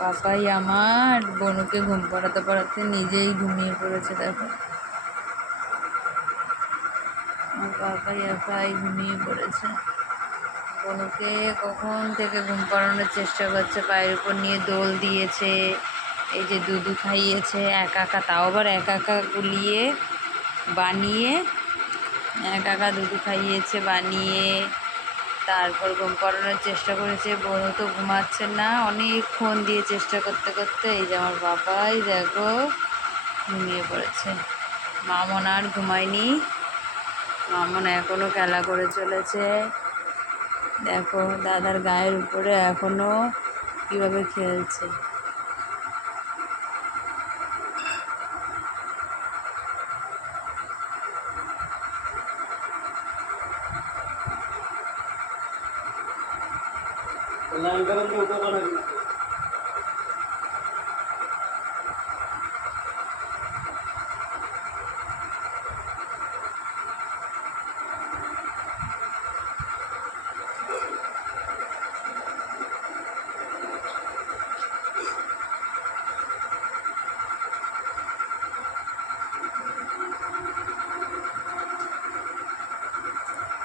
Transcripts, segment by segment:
পাপাই আমার বনুকে ঘুম পাড়াতে পাড়াতে নিজেই ঘুমিয়ে পড়েছে। দেখো আমার পাপাই একাই ঘুমিয়ে পড়েছে। বনুকে কখন থেকে ঘুম পাড়ানোর চেষ্টা করছে, পায়ের উপর নিয়ে দোল দিয়েছে, এই যে দুধু খাইয়েছে একা একা, তাও আবার একা একা গুলিয়ে বানিয়ে একা একা দুধু খাইয়েছে বানিয়ে, তারপর ঘুম পাড়ানোর চেষ্টা করেছে। বনু তো ঘুমাচ্ছে না, অনেকক্ষণ দিয়ে চেষ্টা করতে করতে এই যে আমার বাবাই দেখো ঘুমিয়ে পড়েছে। মামন আর ঘুমায়নি, মামন এখনো খেলা করে চলেছে। দেখো দাদার গায়ের উপরে এখনো কিভাবে খেলছে।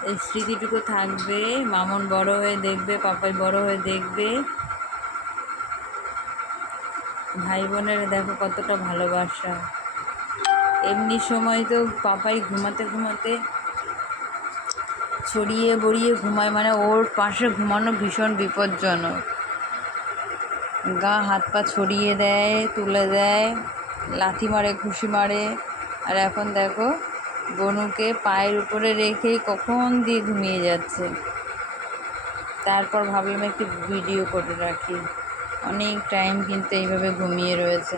এই স্মৃতিটুকু থাকবে, মামন বড় হয়ে দেখবে, পাপাই বড় হয়ে দেখবে। ভাই বোনের দেখো কতটা ভালোবাসা। এমনি সময় তো পাপাই ঘুমাতে ঘুমাতে ছড়িয়ে বড়িয়ে ঘুমায়, মানে ওর পাশে ঘুমানো ভীষণ বিপজ্জনক। গা হাত পা ছড়িয়ে দেয়, তুলে দেয়, লাথি মারে, ঘুষি মারে। আর এখন দেখো বনুকে পায়ের উপরে রেখেই কখন দিয়ে ঘুমিয়ে যাচ্ছে। তারপর ভাবলাম একটু ভিডিও করে রাখি। অনেক টাইম কিন্তু এইভাবে ঘুমিয়ে রয়েছে।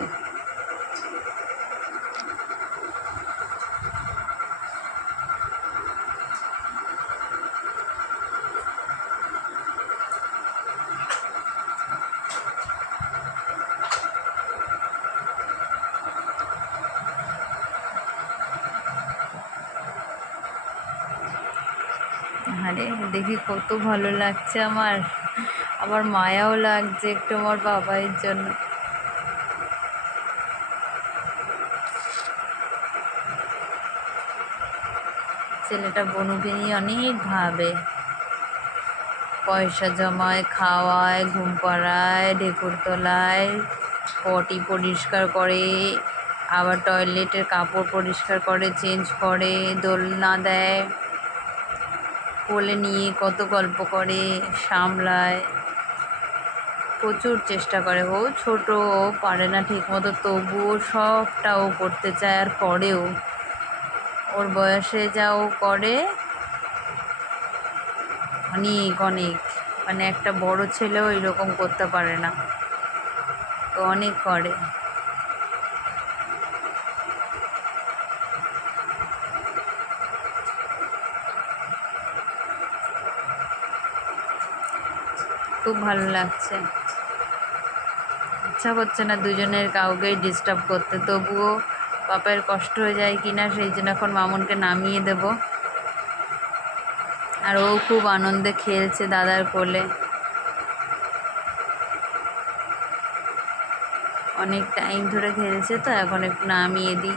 আরে দেখি কত ভালো লাগছে আমার, আবার মায়াও লাগছে একটু আমার বাবাইয়ের জন্য। ছেলেটা বনুকে নিয়ে অনেক ভাবে, পয়সা জমায়, খাওয়ায়, ঘুম পাড়ায়, ঢেকুর তোলায়, পটি পরিষ্কার করে, আবার টয়লেটের কাপড় পরিষ্কার করে, চেঞ্জ করে, দোলনা দেয়, কোলে নিয়ে কত গল্প করে, সামলায়, প্রচুর চেষ্টা করে। ও ছোট, ও পারে না ঠিক মতো, তবুও সবটা ও করতে চায় আর করেও। ওর বয়সে যা ও করে অনেক অনেক, মানে একটা বড় ছেলেও এরকম করতে পারে না, তো অনেক করে। খুব ভালো লাগছে, ইচ্ছা করছে না দুজনের কাউকেই ডিস্টার্ব করতে, তবুও পাপায়ের কষ্ট হয়ে যায় কিনা সেই জন্য এখন মামুনকে নামিয়ে দেব। আর ও খুব আনন্দে খেলছে দাদার কোলে, অনেক টাইম ধরে খেলছে, তো এখন একটু নামিয়ে দিই।